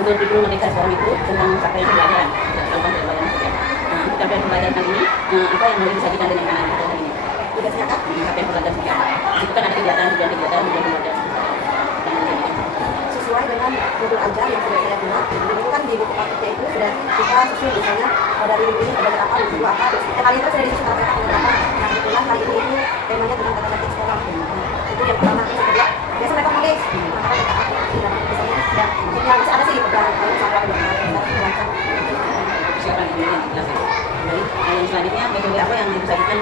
untuk kurikulum merdeka sekarang itu tentang capaian pembelajaran, melakukan pembelajaran sosial. Untuk capaian pembelajaran kali ini, apa yang mau disajikan dengan anak kita hari ini? Tugasnya apa? Capaian pembelajaran sosial. Itu kan ada kegiatan pembelajaran. Sesuai dengan modul ajar yang sudah saya buat. Dan itu kan di buku paketnya itu sudah kita susun misalnya dari ini belajar apa, buku apa. Setiap hari itu sudah disusun kata-kata penerapan. Nah kebetulan hari ini itu temanya tentang kata-kata sekolah. Itu yang pertama. Yang kedua, biasa mereka nulis. Maka mereka sudah misalnya sudah. Yang masih ada sih beberapa kalau salah belajar. Persiapan ini yang dijelaskan. Baik, yang selanjutnya metode apa yang disajikan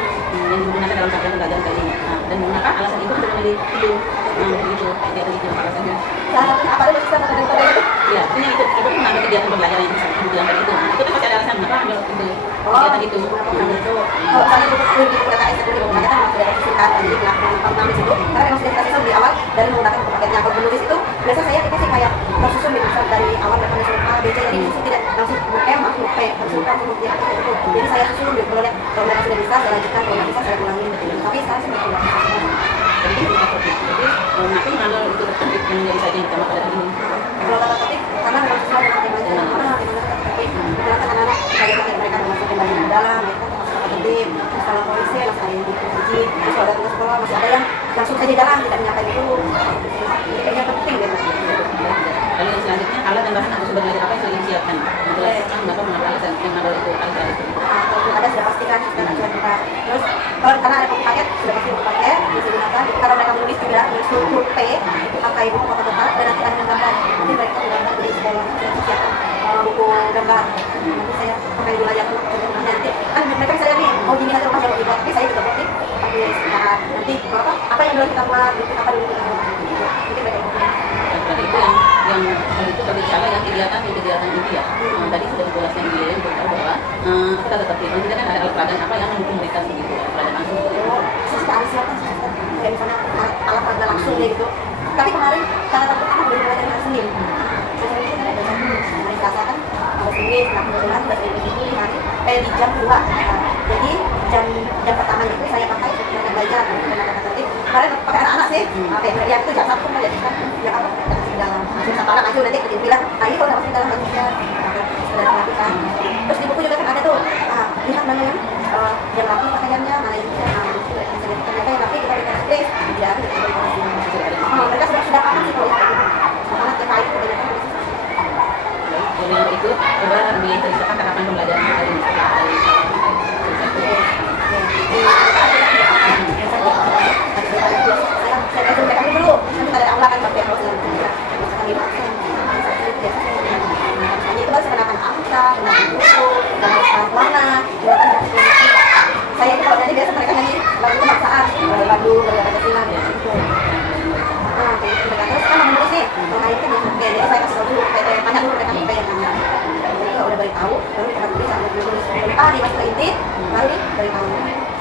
yang digunakan dalam capaian pembelajaran kali ini? Dan mengapa alasan itu untuk memilih itu? Begitu, kegiatan itu apa alasannya? Salah satunya apa dulu kita metode itu? Ya, artinya itu kan mengambil kegiatan pembelajaran yang dibilang tadi itu. Itu kan pasti ada alasan kenapa ambil itu kegiatan itu. Kalau misalnya buku KKS itu di buku paket kan sudah disingkat jadi melakukan apa di situ. Karena memang sudah kita susun di awal dari menggunakan buku paketnya. Kalau menulis itu biasa saya itu sih kayak tersusun misal dari awal mereka menyusun A, B, C, jadi itu tidak langsung M masuk P, langsung K masuk D. Jadi saya susun dulu kalau mereka sudah bisa saya lanjutkan, kalau nggak bisa saya ulangi. Tapi sekarang sih tidak bisa. Jadi itu topik. Jadi ngapain mengambil itu topik yang menjadi sajian utama pada hari ini? Kalau kata topik karena memang sesuai dengan temanya, karena temanya topik. Kebetulan kan anak-anak kayak mereka masuk kembali ke dalam, mereka masuk ke tim, sekolah polisi masih ada yang diuji, terus ada tugas sekolah masih ada yang langsung saja jalan tidak menyampaikan dulu. Jadi kayaknya penting deh. Lalu yang selanjutnya alat dan bahan atau sumber belajar apa yang sudah disiapkan? Menjelaskan kenapa mengapa alasan yang ada itu alat itu. Kalau ada sudah pastikan kita acuan kita. Terus kalau karena ada buku paket sudah pasti buku paket bisa digunakan. Kalau mereka menulis juga menulis huruf P itu pakai buku foto kotak dan nanti ada gambar. Nanti mereka gambar di sekolah saya siapkan buku gambar. Nanti saya pakai di layar tuh. Nanti kan mereka bisa lihat nih mau diminat rumah yang dibuat, tapi saya juga buat nih pakai nanti apa yang dulu kita buat, apa dulu kita buat. Mungkin mereka Berarti itu yang itu bagi saya yang kegiatan itu ya. Tadi sudah dijelaskan di untuk tahu bahwa kita tetap hitung kita kan ada alat peragaan apa yang mendukung mereka begitu peragaan langsung. Saya sudah ada siapkan kayak misalnya alat peraga langsung ya gitu. Tapi kemarin karena takut aku belum mulai dari hari Senin. Hari Selasa kan bahasa Inggris, nah kebetulan bahasa Inggris itu di jam 2. Jadi jam pertamanya itu saya pakai untuk belajar nanti. Kemarin pakai anak-anak sih, ya itu jam 1 kan jadi kan yang apa di dalam. Masuk satu anak aja nanti dia bilang, ini kalau nggak masuk di dalam baca sudah dilakukan. Terus di buku juga kan ada tuh, lihat mana yang rapi pakaiannya, mana yang tidak. Ternyata yang rapi kita berikan Inggris, ya. Mereka sudah paham sih kalau itu. Karena terkait kebanyakan Jadi itu coba diceritakan tahapan pembelajaran hari ini. Saya kasih dulu, nanti ada aula kan pakai harus itu baru sebenarnya angka, buku, warna, saya itu kalau nyanyi biasa mereka nyanyi lagu kebangsaan, lagu Pancasila gitu. Nah, terus kan menulis nih, kalau hari ini kan jadi saya kasih tahu dulu, tanya dulu mereka apa yang nanya. Jadi kalau udah beritahu, baru kita tulis sampai tulis. Dimasuk ke inti, baru beritahu.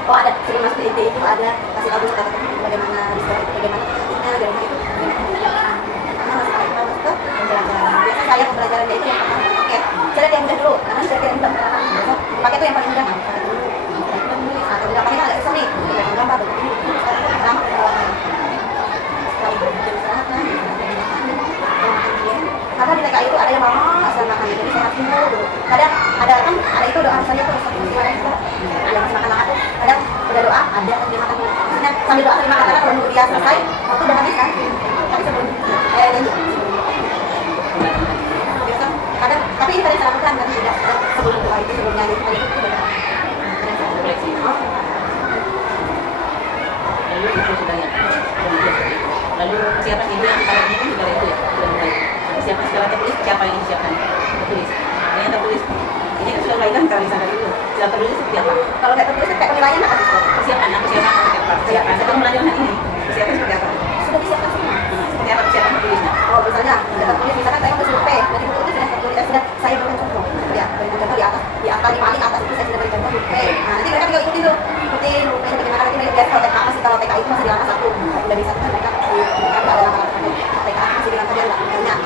Oh ada, sebelum masuk ke inti itu ada kasih tahu kita bagaimana di sekolah itu, bagaimana tekniknya, bagaimana itu. Karena masuk ke pembelajaran. Biasa saya pembelajarannya itu yang pertama paket. Saya lihat yang mudah dulu, karena saya lihat yang mudah pertama. Paket itu yang paling mudah. Atau tidak pakai agak susah nih, gambar begini. Pertama setelah itu jam istirahat kan, karena di TK itu ada yang lama asal makan, jadi saya tunggu dulu. Kadang ada kan ada itu doa saya tuh satu yang masih makan lama tuh, kadang udah doa ada yang dia makan dulu. Maksudnya sambil doa sambil makan karena kalau nunggu dia selesai waktu udah habis kan. Tapi sebelum janji kadang tapi ini kadang saya lakukan kan tidak sebelum doa itu sebelum nyanyi itu udah Refleksi. Lalu itu sudah ya. Lalu siapa ibu yang pada ini juga itu ya sudah mulai. Siapa secara tertulis siapa yang disiapkan tertulis. Yang tertulis ini kan sudah mulai kan kalau misalnya itu sudah tertulis seperti apa? kalau nggak tertulis kayak penilaian apa sih? Persiapan seperti apa? Persiapan sebelum pembelajaran ini persiapan seperti apa? Sudah disiapkan semua. Seperti apa persiapan tertulisnya? Oh misalnya sudah tertulis misalkan saya udah P, dari buku itu sudah tertulis sudah saya berikan contoh. Ya berikan contoh di angka 5 atas itu saya sudah berikan contoh P. Nah nanti mereka tinggal ikutin tuh, ikutin bagaimana nanti mereka biasa kalau TK masih kalau TK itu masih di angka 1, udah bisa kan mereka ada angka TK masih di angka dia nggak banyak.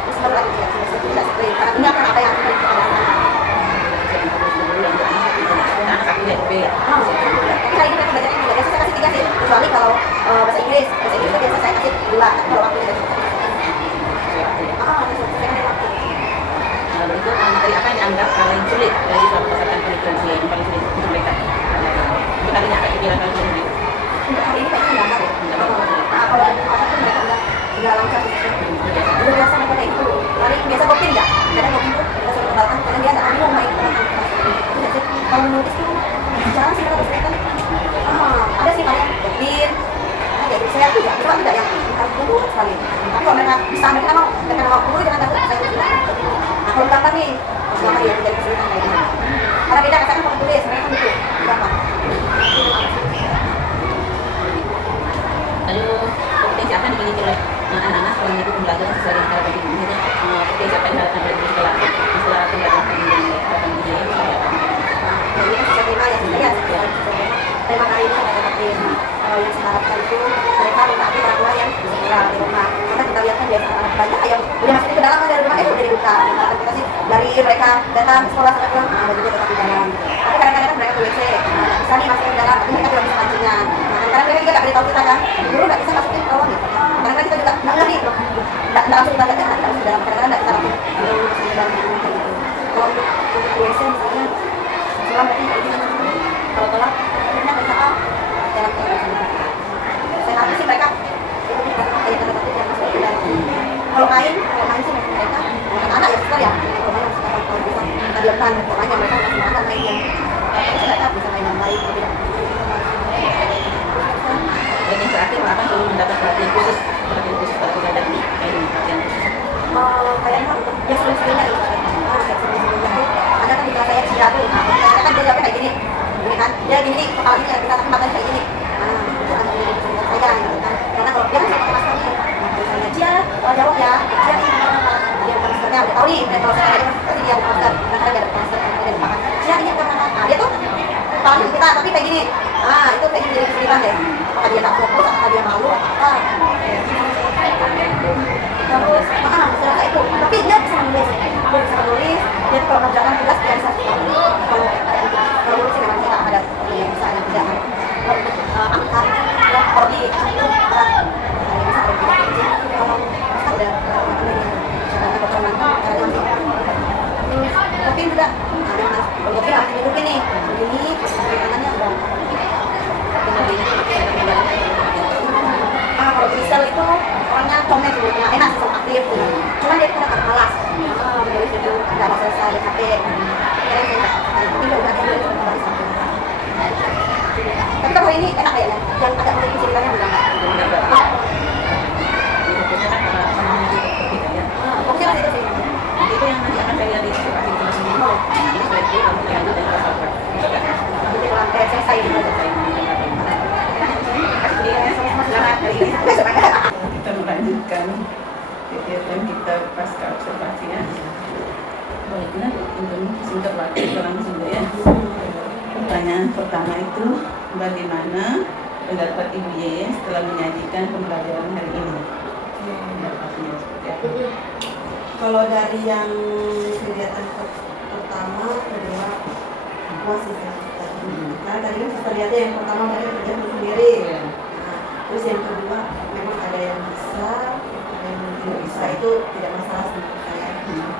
Terus baru lagi tidak seperti karena tinggalkan apa yang ada. Anak satu dan B. Tapi kali ini mereka belajarnya juga biasa saya kasih 3 sih, kecuali kalau bahasa Inggris biasa saya kasih 2 kalau waktu itu. Saya paling sulit dari suatu peserta penelitian dia yang paling sulit untuk mereka. Kita tanya apa kira paling sulit. Untuk hari ini kayaknya nggak ada. Nah, kalau ada tempat itu mereka udah lancar sih. Udah biasa mereka kayak gitu. Hari biasa kopi nggak? Kadang kopi tuh kita suruh tebalkan karena dia nggak mau main tebalkan. Kalau menulis tuh jarang sih mereka kesulitan. Ada sih kalian kopin. Jadi saya tuh ya, itu tidak yang harus dulu sekali. Tapi kalau mereka bisa mereka mau dulu jangan takut saya tulis. Nah kalau gambar nih, gambar ya tidak kesulitan kayak gitu. Karena beda katakan kalau tulis, mereka kan gitu gambar. Lalu kompetensi apa yang dimiliki oleh anak-anak kalau mengikuti pembelajaran sesuai dengan harapan ibu? Misalnya kompetensi apa yang diharapkan dari sekolah pembelajaran harapan ibu? Jadi kan sisa terima ya, tema hari ini ada tema yang saya harapkan itu mereka mentaati peraturan yang di sekolah di rumah. Karena kita lihat kan biasa banyak yang udah masuk ke dalam dari rumah udah dibuka. Nah, kita sih dari mereka datang ke sekolah sampai pulang, bajunya tetap di dalam. Tapi kadang-kadang mereka ke WC, bisa nih masuk ke dalam, tapi mereka juga bisa pancingan. Nah, kadang mereka juga nggak beritahu kita kan, dulu nggak bisa masukin ke bawah gitu. Kadang-kadang kita juga nggak ngerti, nggak langsung kita lihat nggak masuk ke dalam. Kadang-kadang nggak kita langsung masuk ke dalam gitu. Kalau untuk WC misalnya, sekolah berarti kalau telat, akhirnya mereka dalam saya harap sih mereka itu kayak tanda-tanda yang masuk ke dalam. Kalau main sih mereka anak-anak ya sekolah ya. Kalau main sekarang kalau bisa kita diamkan, pokoknya mereka masih ada mainnya. Tapi mereka bisa main yang lain lebih. Dan yang terakhir, apa perlu mendapat perhatian khusus pada kegiatan ini? Kayaknya untuk yang sebelum-sebelumnya itu ada kan di kelas saya Cia tuh, saya kan dia jawabnya kayak gini kan, dia gini kepalanya kita tempatnya kayak gini. Itu ada di saya gitu kan, karena kalau dia kan sama maskernya, misalnya Cia jawab ya, Cia dia bukan maskernya udah tahu nih, kalau saya ada pasti dia bukan masker, karena dia ada masker, dia lupakan Cia ini bukan apa, dia tuh kepalanya kita tapi kayak gini, itu kayak jadi kesulitan deh, apakah dia tak fokus, apakah dia malu, apa terus setelah itu tapi dia bisa menulis dia kalau mengerjakan tugas dia bisa kalau nulis sih memang kita ada yang bisa yang tidak angka ya kalau di bisa kalau ada caranya pertemuan caranya terus kopi juga kalau kopi harus dihidupin nih ini tangannya udah kalau Gisel itu orangnya komen sebetulnya enak sih sama aktif gitu. Cuman dia kadang malas menulis itu nggak mau selesai di HP kira tapi udah ada yang baru sampai tapi kalau ini enak kayaknya yang agak menulis ceritanya udah fokusnya masih itu sih itu yang nanti akan saya lihat di situasi itu ini seperti itu kamu lihat dan rasa nanti di lantai selesai gitu kita melanjutkan kegiatan kita pasca observasi ya. Baiklah, untuk singkat waktu langsung ya. Pertanyaan pertama itu, bagaimana pendapat Ibu Yeye setelah menyajikan pembelajaran hari ini? Pendapatnya seperti apa? Kalau dari yang kegiatan pertama, kedua, puas sih karena tadi kan kita lihatnya yang pertama tadi kerja sendiri. Terus yang kedua memang ada yang bisa, ada yang tidak bisa, itu tidak masalah menurut saya.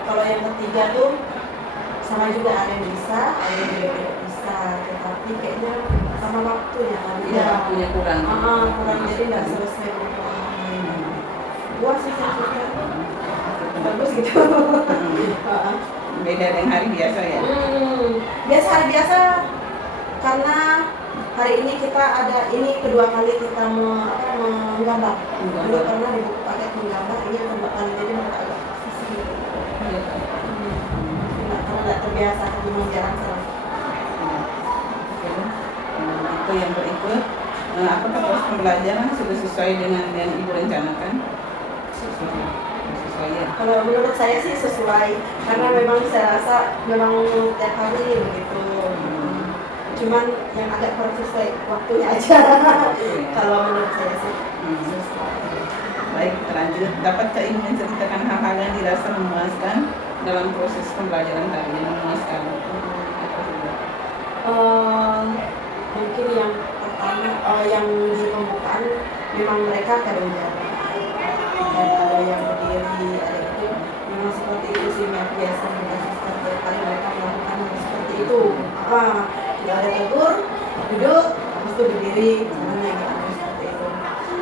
Kalau yang ketiga tuh sama juga ada yang bisa, ada yang juga tidak bisa, tetapi kayaknya sama waktunya kan. Iya, waktunya kurang. Kurang jadi nggak selesai puas sih saya bagus gitu. Beda dengan hari biasa ya? Biasa hari biasa karena hari ini kita ada ini kedua kali kita menggambar. Dulu pernah di buku paket menggambar, ini kedua kali jadi agak susah. Karena tidak terbiasa memang jarang salah. Itu yang berikut, apakah proses pembelajaran sudah sesuai dengan yang Ibu rencanakan? Sesuai ya. Kalau menurut saya sih sesuai, karena memang saya rasa memang tiap hari begitu. Cuman yang agak kurang sesuai waktunya aja. Kalau menurut saya sih. Baik, terlanjut. Dapatkah Ibu menceritakan hal-hal yang dirasa memuaskan dalam proses pembelajaran hari ini? Memuaskan? Mungkin yang pertama, yang di pembukaan memang mereka kadang jarang. Dan ada yang berdiri, ada itu memang seperti itu sih yang biasa mereka setiap kali mereka melakukan itu. Tidak ada tegur, duduk, habis itu berdiri, caranya gitu seperti itu.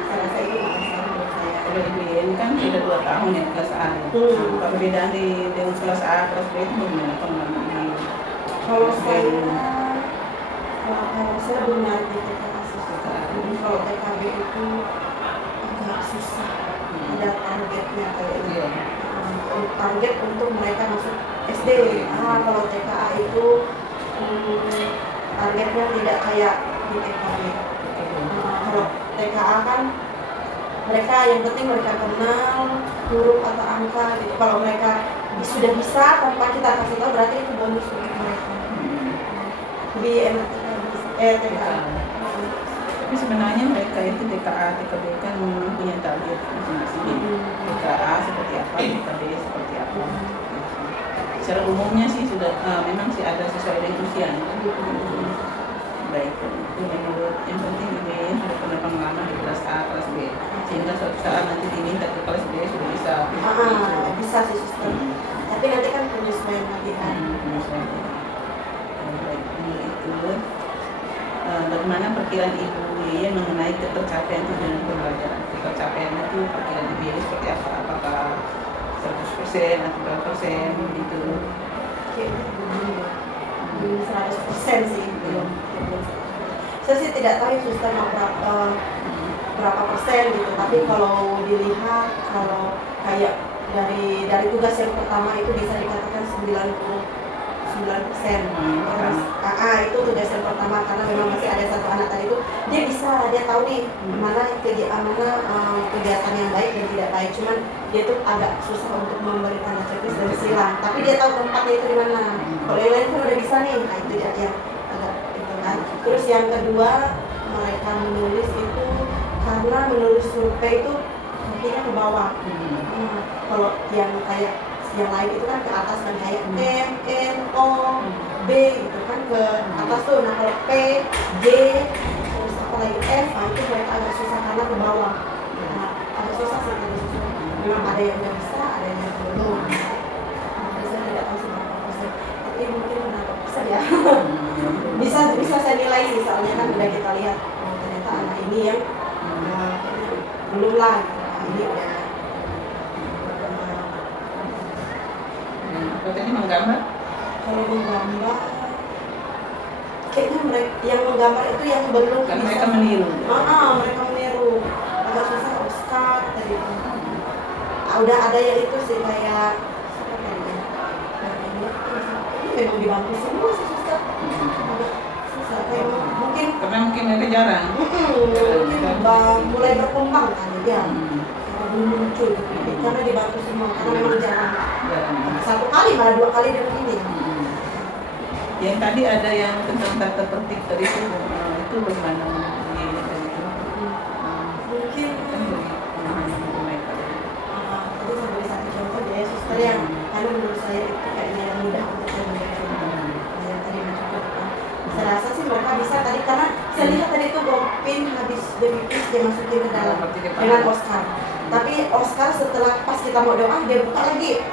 Saya rasa itu masalah menurut saya. Kalau di BN kan sudah 2 tahun ya kelas A. Perbedaan dengan kelas A kelas B itu bagaimana pengalaman ini? Kalau saya belum nyari di TK kasus. Kalau TKB itu agak susah, ada targetnya kayaknya. Target untuk mereka masuk SD. Kalau TKA itu targetnya tidak kayak di TKB. Kalau TKA kan mereka yang penting mereka kenal huruf atau angka gitu. Kalau mereka sudah bisa tanpa kita kasih tahu berarti itu bonus untuk mereka. Lebih enak TKA. Tapi sebenarnya mereka itu TKA, TKB kan punya target masing-masing. TKA seperti apa, TKB seperti apa. Secara umumnya sih sudah memang sih ada sesuai dengan usia. Baik, itu menurut yang penting ini sudah pernah pengalaman di kelas A, kelas B, sehingga suatu saat nanti diminta ke kelas B sudah bisa. Bisa sih sistem. Tapi nanti kan penyesuaian lagi kan. Baik, ini itu. Bagaimana perkiraan Ibu Yeye mengenai ketercapaian tujuan pembelajaran? Ketercapaian itu perkiraan Ibu Yeye seperti apa? Apakah 100% atau berapa persen gitu? Belum 100% sih belum. Saya sih tidak tahu sistem berapa persen gitu. Tapi kalau dilihat kalau kayak dari tugas yang pertama itu bisa dikatakan 99%. Itu tugas yang pertama karena memang masih ada satu anak tadi itu dia tahu nih mana kegiatan yang baik dan tidak baik, cuman dia tuh agak susah untuk memberikan checklist dan silang, tapi dia tahu tempatnya itu di mana. Kalau yang lain kan udah bisa nih, itu dia yang agak itu kan. Terus yang kedua mereka menulis itu karena menulis survei itu nantinya ke bawah. Kalau yang kayak yang lain itu kan ke atas kan kayak M, N, O, B gitu kan ke atas tuh. Nah kalau P, J, terus apalagi F, itu mereka agak susah karena ke bawah. Agak susah sih agak susah. Memang ada yang udah bisa, ada yang belum. Saya tidak tahu seberapa persen, tapi mungkin berapa persen ya. bisa saya nilai sih, soalnya kan udah kita lihat ternyata anak ini yang belum lah gitu. Ini udah Katanya menggambar? Kalau menggambar, kayaknya mereka yang menggambar itu yang belum Kan bisa. mereka meniru. Mereka meniru. Agak susah Oscar tadi itu. Udah ada yang itu sih kayak siapa tadi ya? Ini memang dibantu semua sih susah. Agak susah kayak mungkin Karena mungkin mereka jarang. mulai berkembang kan dia. Belum muncul karena dibantu semua karena memang jarang. Satu kali malah 2 kali dia begini. Yang tadi ada yang tentang tata tertib tadi itu bagaimana ini tadi itu? Mungkin Kan bagi pemahaman mereka. tadi saya beri satu contoh ya suster yang karena menurut saya itu kayaknya yang mudah untuk saya memberikan yang tadi mencoba. Saya rasa sih mereka bisa tadi karena saya lihat tadi tuh Gopin habis depipis dia masukin ke dalam dengan Oscar. Tapi Oscar setelah pas kita mau doa dia buka lagi.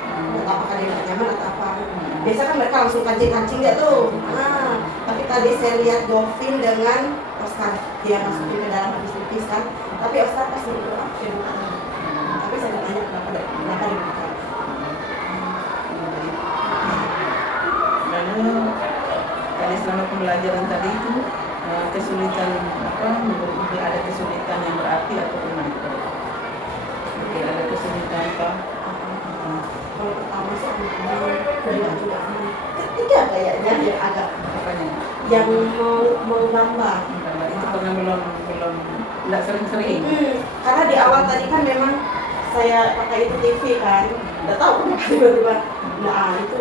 Apakah dia nggak nyaman atau apa? Biasa kan mereka langsung kancing-kancing dia tuh. Tapi tadi saya lihat Gopin dengan Oscar dia masukin ke dalam habis depipis kan. Tapi Oscar pas berdoa dia buka lagi. Tapi saya tanya kenapa dibuka. Lalu tadi selama pembelajaran tadi itu kesulitan apa? Mungkin ada kesulitan yang berarti atau bagaimana? Mungkin ada kesulitan apa? Kalau pertama sih kedua juga ketiga kayaknya yang agak Apanya? yang mau gambar. Gambar itu karena belum tidak sering-sering. Karena di awal tadi kan memang saya pakai itu TV kan, nggak tahu kenapa tiba-tiba. Nah itu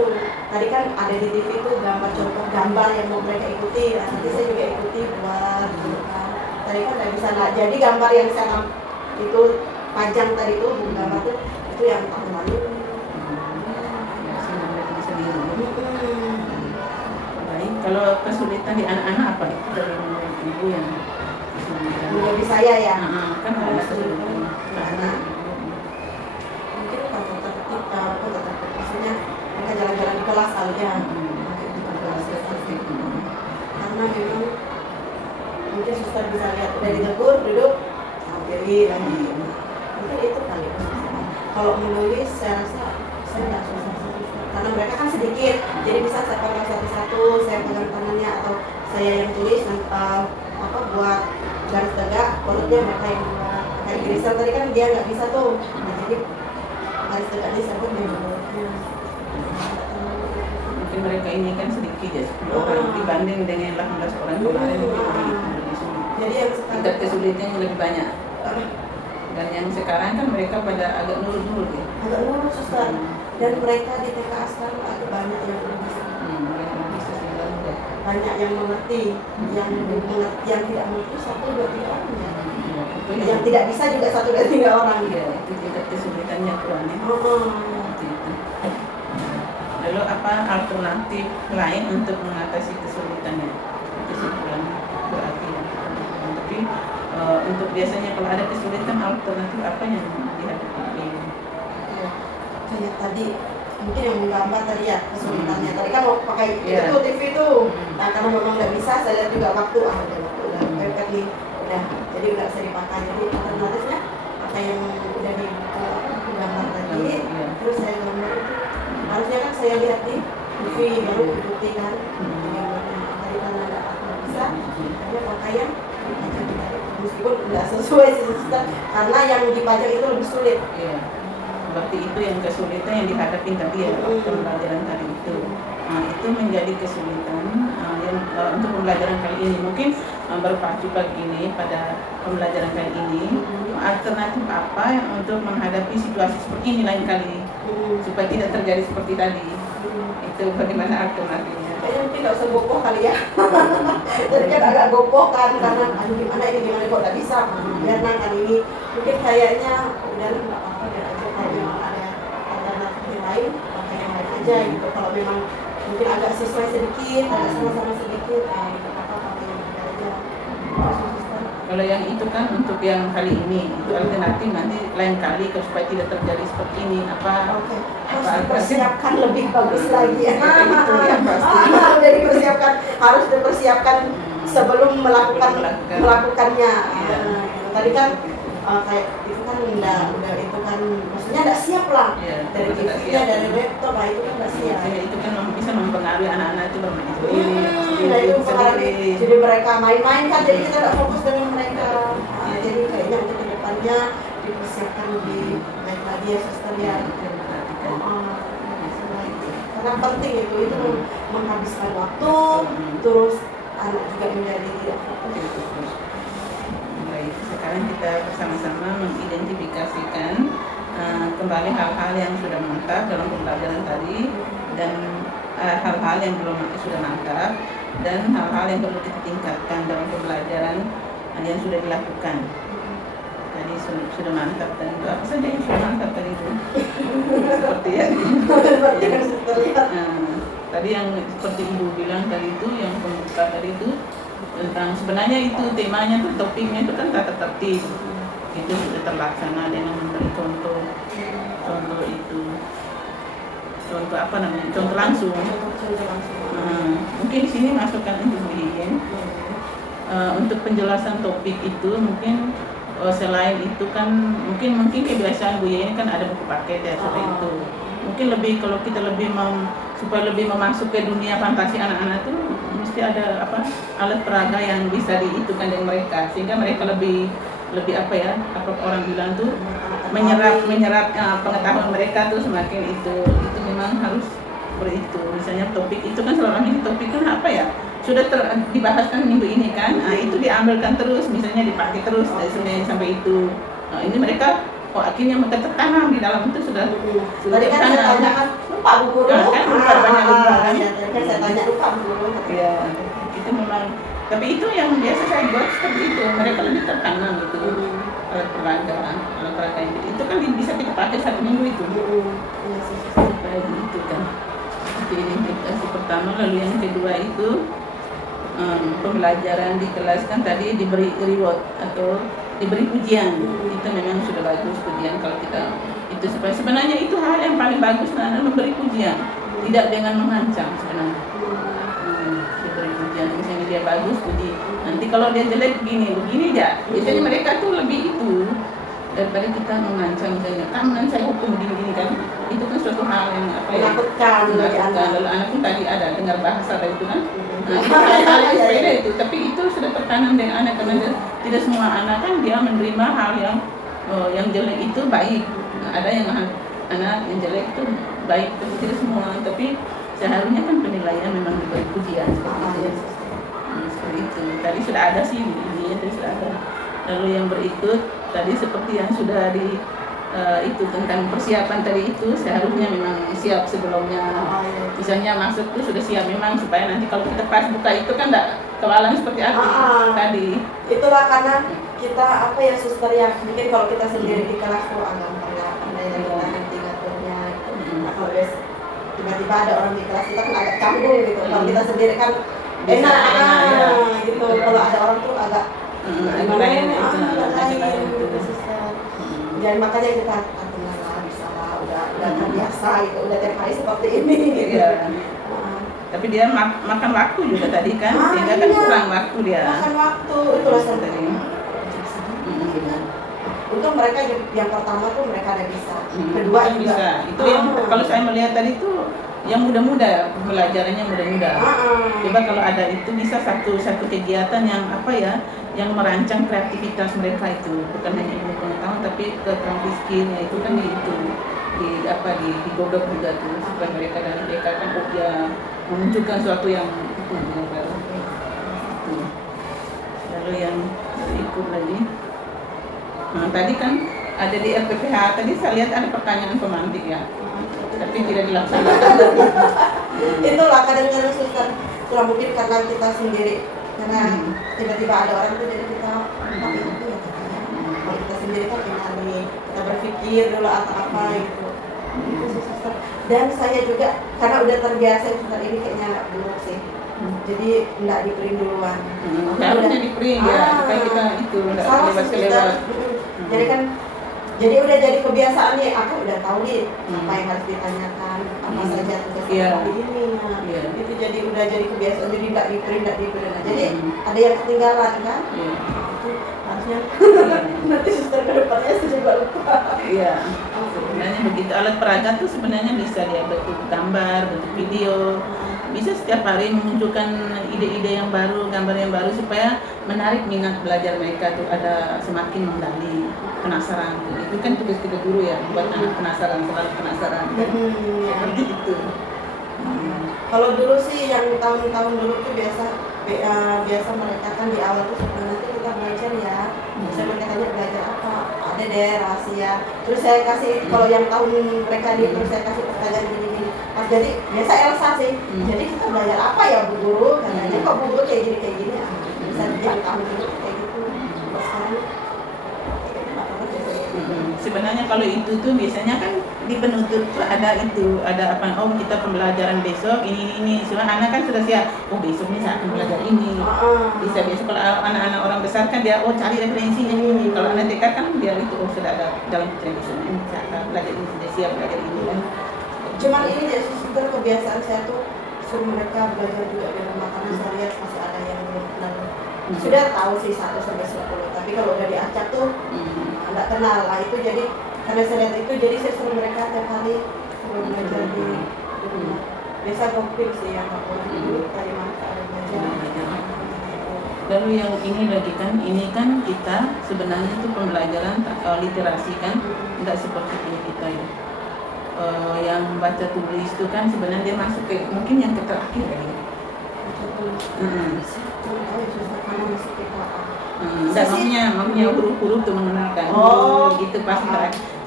tadi kan ada di TV itu gambar contoh gambar yang mau mereka ikuti. Nah, nanti saya juga ikuti buat gitu kan. Tadi kan nggak bisa jadi gambar yang saya itu pajang tadi itu gambar tuh itu yang tahun lalu. Baik, kalau kesulitan di anak-anak apa itu dari menurut ibu yang kesulitan? Menjadi saya ya. Kan ada kesulitan anak. Mungkin kalau tertib, maksudnya mereka jalan-jalan di kelas kali ya. Di kelas Mungkin itu kali. Kalau menulis saya rasa saya nggak susah sih. Karena mereka kan sedikit, jadi bisa saya pegang satu-satu, saya pegang tangannya atau saya yang tulis buat garis tegak, perutnya mereka yang buat. Kayak Grisel tadi kan dia nggak bisa tuh, nah, jadi garis tegaknya saya pun dia buat. Mungkin mereka ini kan sedikit ya, 10 orang dibanding dengan 18 orang kemarin lebih sulit. Jadi yang sekarang Tingkat kesulitannya lebih banyak. Dan yang sekarang kan mereka pada agak nurut-nurut ya. agak lurus susah. Dan mereka di TKA sekarang ada banyak yang belum bisa. Mereka bisa sehingga udah. Banyak yang mengerti, yang tidak mengerti 1, 2, 3 orang. Yang tidak bisa juga 1, 2, 3 orang. Iya, itu tingkat kesulitannya kurang ya. Seperti itu. Lalu apa alternatif lain untuk mengatasi kesulitannya? Kesimpulan berarti ya. Tapi untuk biasanya kalau ada kesulitan alternatif apa yang dihadapi? Kayak tadi mungkin yang menggambar tadi ya kesulitannya. Tadi kan mau pakai Iya. itu TV itu. Nah karena memang nggak bisa, saya lihat juga waktu udah mepet nih, udah jadi udah bisa dipakai. Jadi alternatifnya pakai yang udah di buku gambar tadi. Iya. Terus saya gambar itu. Harusnya kan saya lihat di TV baru ikuti kan. Tadi karena nggak bisa, saya pakai yang meskipun nggak sesuai sih, karena yang dipajang itu lebih sulit. Iya. Berarti itu yang kesulitan yang dihadapi tadi ya, pembelajaran tadi itu. Nah, itu menjadi kesulitan yang untuk pembelajaran kali ini. Mungkin berpacu pagi ini pada pembelajaran kali ini, alternatif apa yang untuk menghadapi situasi seperti ini lain kali supaya tidak terjadi seperti tadi. Itu bagaimana alternatifnya? Kayaknya mungkin nggak usah gopoh kali ya. Jadi kan agak gopoh kan, karena aduh gimana kok nggak bisa. Karena kan ini mungkin kayaknya udah nggak apa-apa biar aja kalau memang ada alternatif yang lain, pakai yang lain aja gitu. Kalau memang mungkin agak sesuai sedikit, agak sama-sama sedikit, nggak apa-apa pakai yang lain aja. Kalau yang itu kan untuk yang kali ini, itu alternatif nanti lain kali supaya tidak terjadi seperti ini apa? Oke, harus Apa dipersiapkan lebih bagus lagi ya. Itu yang pasti. Udah dipersiapkan, harus dipersiapkan sebelum melakukannya. Iya. Tadi kan kayak itu kan udah itu kan maksudnya nggak siap lah. Iya, Dari betul, nggak TV-nya, siap. dari laptop, itu kan nggak siap. Jadi itu kan bisa mempengaruhi anak-anak itu bermain Nah sendiri, itu pengaruh, sendiri. jadi mereka main-main kan, jadi kita nggak fokus dengan mereka. Jadi kayaknya untuk kedepannya dipersiapkan lebih baik lagi ya suster ya. Karena penting itu menghabiskan waktu, terus anak juga menjadi tidak fokus. Baik, sekarang kita bersama-sama mengidentifikasikan kembali hal-hal yang sudah mantap dalam pembelajaran tadi dan hal-hal yang belum sudah mantap dan hal-hal yang perlu kita tingkatkan dalam pembelajaran yang sudah dilakukan. Tadi sudah mantap tadi itu apa saja yang sudah mantap tadi itu? Seperti ya. Seperti yang suster lihat. Tadi yang seperti ibu bilang tadi itu yang pembuka tadi itu tentang sebenarnya itu temanya tuh topiknya itu kan tata tertib itu sudah terlaksana dengan memberi contoh itu contoh apa namanya contoh langsung. Mungkin di sini masukkan untuk Bu Hien untuk penjelasan topik itu mungkin selain itu kan mungkin kebiasaan Bu Hien kan ada buku paket ya seperti itu. Mungkin lebih kalau kita lebih supaya lebih memasuk ke dunia fantasi anak-anak itu mesti ada alat peraga yang bisa diitukan dengan mereka sehingga mereka lebih apa ya orang bilang tuh menyerap pengetahuan mereka tuh semakin itu memang harus seperti itu. Misalnya topik itu kan selama ini topik kan apa ya sudah dibahaskan minggu ini kan, itu diambilkan terus misalnya dipakai terus dari Senin sampai itu. Ini mereka akhirnya mereka tertanam di dalam itu sudah Tadi kan saya tanyakan lupa Bu Guru. Kan lupa banyak lupa kan. Tadi kan saya tanya lupa Bu Guru. Iya, itu memang. Tapi itu yang biasa saya buat seperti itu. Mereka lebih tertanam gitu. Alat peraga itu kan bisa kita pakai 1 minggu itu. Supaya gitu kan. Itu identifikasi pertama, lalu yang kedua itu pembelajaran di kelas kan tadi diberi reward atau diberi pujian. Itu memang sudah bagus pujian kalau kita itu sebenarnya itu hal yang paling bagus memberi pujian, tidak dengan mengancam sebenarnya. Diberi pujian, misalnya dia bagus puji. Nanti kalau dia jelek begini aja. Biasanya mereka tuh lebih itu daripada kita mengancam misalnya kamu nanti saya hukum gini-gini kan, itu kan suatu hal yang apa ya, Menakutkan bagi menakutkan. anak. Lalu anak pun tadi ada dengar bahasa tadi itu kan, nah itu hal-hal yang sepele itu, tapi itu sudah tertanam dengan anak karena tidak semua anak kan dia menerima hal yang jelek itu baik. Nah, ada yang anak yang jelek itu baik, tapi tidak semua. Tapi seharusnya kan penilaian memang diberi pujian seperti itu. Seperti itu. Tadi sudah ada sih ini, tadi sudah ada. Lalu yang berikut tadi seperti yang sudah itu tentang persiapan tadi itu seharusnya memang siap sebelumnya. Misalnya masuk itu sudah siap memang supaya nanti kalau kita pas buka itu kan enggak kewalan seperti apa tadi. Itulah karena kita apa ya suster ya, mungkin kalau kita sendiri di kelas tuh agak pandai kita nanti ngaturnya. Nah, kalau tiba-tiba ada orang di kelas kita kan agak canggung gitu. Kalau kita sendiri kan enak gitu. Kalau ada orang tuh agak lain gitu suster. Jadi makanya kita tenang lah, bisa lah, udah terbiasa gitu, udah tiap hari seperti ini gitu. Iya. Tapi dia makan waktu juga tadi kan, sehingga kan kurang waktu dia. Makan waktu itu rasanya tadi. Untung mereka yang pertama tuh mereka ada bisa, kedua juga bisa. Itu yang kalau saya melihat tadi tuh yang muda-muda, pembelajarannya muda-muda. Coba kalau ada itu bisa satu kegiatan yang apa ya, yang merancang kreativitas mereka itu, bukan hanya ilmu pengetahuan tapi keterampilan skillnya itu kan digodok juga tuh supaya mereka dan mereka kan ya menunjukkan sesuatu yang baru. Lalu yang berikut lagi, nah, tadi kan ada di RPPH tadi saya lihat ada pertanyaan pemantik ya, tapi tidak dilaksanakan. Itulah kadang-kadang suster, kurang mungkin karena kita sendiri, karena tiba-tiba ada orang tuh jadi kita apa itu ya katanya. Kalau kita sendiri kan kita berpikir dulu apa gitu. Itu sih, suster. Dan saya juga karena udah terbiasa suster ini kayaknya nggak buruk sih. Jadi nggak di print duluan. Harusnya di print ya, supaya kita itu nggak kelewat. Jadi kan jadi udah jadi kebiasaan nih, aku udah tahu nih apa yang harus ditanyakan, apa saja tugas ini. Itu jadi udah jadi kebiasaan, jadi nggak di print. Jadi ada yang ketinggalan kan? Itu harusnya nanti suster kedepannya saya juga lupa. Iya. Sebenarnya begitu, alat peraga tuh sebenarnya bisa dia bentuk gambar, bentuk video. Bisa setiap hari menunjukkan ide-ide yang baru, gambar yang baru supaya menarik minat belajar mereka tuh, ada semakin menggali, penasaran. Itu kan tugas kita guru ya, buat anak penasaran, selalu penasaran. Seperti itu. Kalau dulu sih yang tahun-tahun dulu tuh biasa mereka kan di awal tuh sebenarnya kita belajar ya. Saya mereka tanya belajar apa? Ada deh rahasia. Terus saya kasih kalau yang tahun mereka di terus saya kasih pertanyaan gini. Jadi biasa Elsa sih. Jadi kita belajar apa ya Bu Guru? Katanya kok Bu Guru kayak gini. Bisa yang tahun dulu kayak gitu. Sekarang sebenarnya kalau itu tuh biasanya kan di penutup tuh ada apa, oh kita pembelajaran besok ini semua anak kan sudah siap, oh besok nih saya akan belajar ini. Bisa besok kalau anak-anak orang besar kan dia cari referensinya ini, kalau anak TK kan dia itu sudah ada dalam pikiran ini saya akan belajar ini, sudah siap belajar ini kan. Cuman ini ya suster, kebiasaan saya tuh suruh mereka belajar juga di rumah karena saya lihat masih ada yang belum kenal. Sudah tahu sih 1 sampai 10, tapi kalau udah diacak tuh nggak kenal lah itu. Jadi karena saya lihat itu, jadi saya suruh mereka tiap hari sebelum belajar di rumah. Biasa gopik sih yang aku dulu dari mana ada belajar. Lalu yang ini lagi kan, ini kan kita sebenarnya itu pembelajaran literasi kan, nggak seperti ini kita ya. Yang baca tulis itu kan sebenarnya dia masuk ke mungkin yang terakhir kali. Maksudnya huruf-huruf itu mengenalkan gitu pas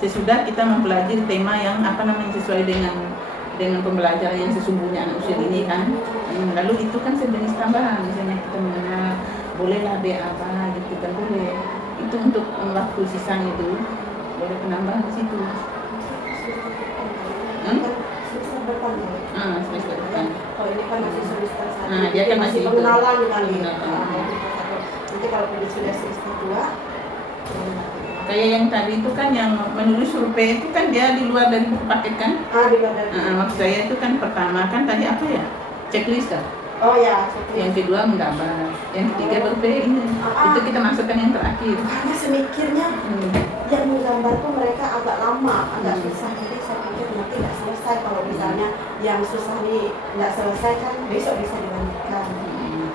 sesudah kita mempelajari tema yang apa namanya sesuai dengan pembelajaran yang sesungguhnya anak usia ini kan. Lalu itu kan sejenis tambahan, misalnya kita mengenal bolehlah B apa gitu kan, boleh itu untuk waktu sisa itu boleh penambahan di situ. Semester depan ya? Semester depan. Oh ini kan masih semester 1. Dia kan masih pengenalan kali. Nanti kalau sudah semester 2 kayak yang tadi itu kan yang menulis survei itu kan dia di luar dari buku paket kan? Di luar dari. Maksud saya itu kan pertama kan tadi apa ya? Checklist kan? Oh ya, checklist. Yang kedua menggambar, yang ketiga baru ini. Itu kita masukkan yang terakhir. Karena semikirnya yang menggambar tuh mereka agak lama, agak susah. Jadi saya pikir nanti nggak selesai kalau misalnya yang susah nih nggak selesai kan besok bisa dilanjutkan.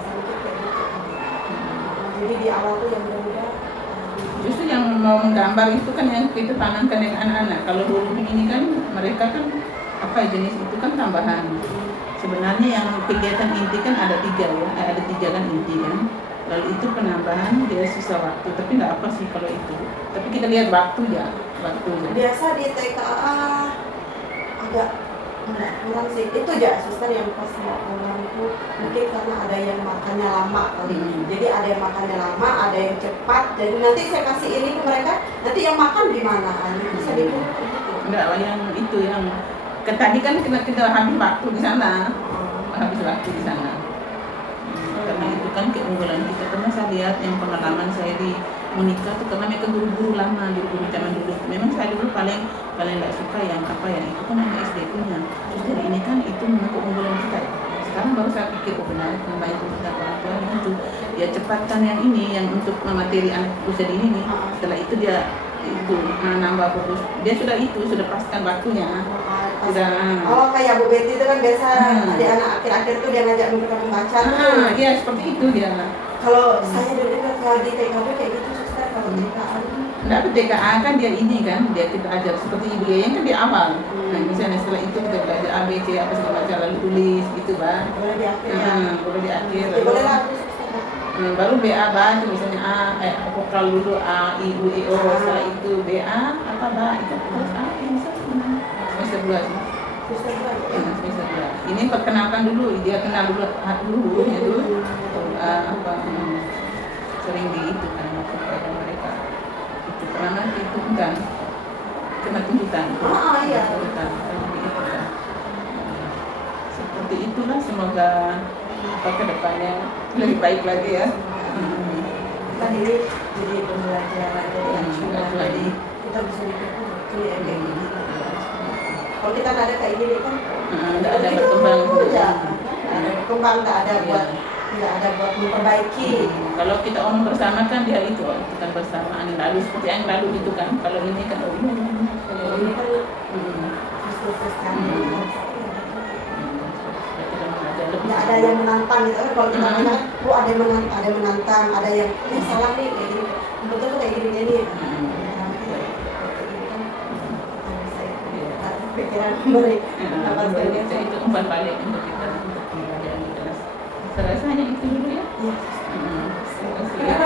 Saya pikir kayak gitu. Jadi di awal tuh yang mudah-mudah Justru yang mau menggambar itu kan yang kita tanamkan dengan anak-anak. Kalau dulu ini kan mereka kan apa jenis itu kan tambahan. Sebenarnya yang kegiatan inti kan ada 3 ya, ada 3 kan inti kan. Lalu itu penambahan dia sisa waktu, tapi nggak apa sih kalau itu. Tapi kita lihat waktunya. biasa di TKA agak enggak kurang sih. Itu aja suster yang pas mau pulang itu mungkin karena ada yang makannya lama kali. Jadi ada yang makannya lama, ada yang cepat. Jadi nanti saya kasih ini ke mereka, nanti yang makan di mana? Itu saya bingung gitu. Enggak, yang itu yang tadi kan kita habis waktu di sana. Habis waktu di sana. Karena itu kan keunggulan kita. Karena saya lihat yang pengalaman saya di menikah tuh karena mereka guru-guru lama, guru-guru zaman dulu. Memang saya dulu paling nggak suka yang apa ya, itu kan hanya SD punya. Terus dari ini kan itu memang keunggulan kita ya. Sekarang baru saya pikir, oh benar, tambah itu sudah orang tua itu ya cepatkan yang ini, yang untuk materi anak usia dini nih. Setelah itu dia itu nambah fokus. Dia sudah pastikan waktunya. Sudah. Oh kayak Bu Betty itu kan biasa ada anak akhir-akhir tuh dia ngajak mereka membaca tuh. Iya seperti itu dia. Kalau saya dulu kalau di TKB kayak gitu suster, kalau TKA Enggak, TKA kan dia ini kan, dia kita ajar seperti ibu yang kan di awal. Nah misalnya setelah itu kita belajar A, B, C, apa segala macam, lalu tulis gitu Bang. boleh di akhir ya. Boleh di akhir. Ya, boleh lah Baru BA baca misalnya vokal dulu A, I, U, I, O, setelah itu BA, apa ba, itu terus A, semester 2 sih. suster dulu. Semester 2. Ini perkenalkan dulu, dia kenal dulu gurunya dulu. Sering di itu kan kepada mereka. Itu karena nanti itu kan kena tuntutan. Iya. Tuntutan, itu kan. Seperti itulah, semoga ke depannya lebih baik lagi ya. Kan ini jadi pembelajaran dari acuan, jadi kita bisa dipikir betul ya kayak gini. Kalau kita nggak ada kayak gini kan Nggak ada berkembang. ya, nggak ada berkembang, nggak ada buat memperbaiki. Kalau kita omong bersama kan dia itu kan bersamaan yang lalu seperti yang lalu itu kan. Kalau ini kan Kalau ini kan terus kan nggak ada yang menantang gitu kan. Kalau kita bilang ada yang menantang, ada yang salah nih kayak gini, betul tuh kayak gini nih. Pikiran mereka itu umpan balik untuk kita untuk pembelajaran kita. Saya rasa hanya itu dulu ya. Iya.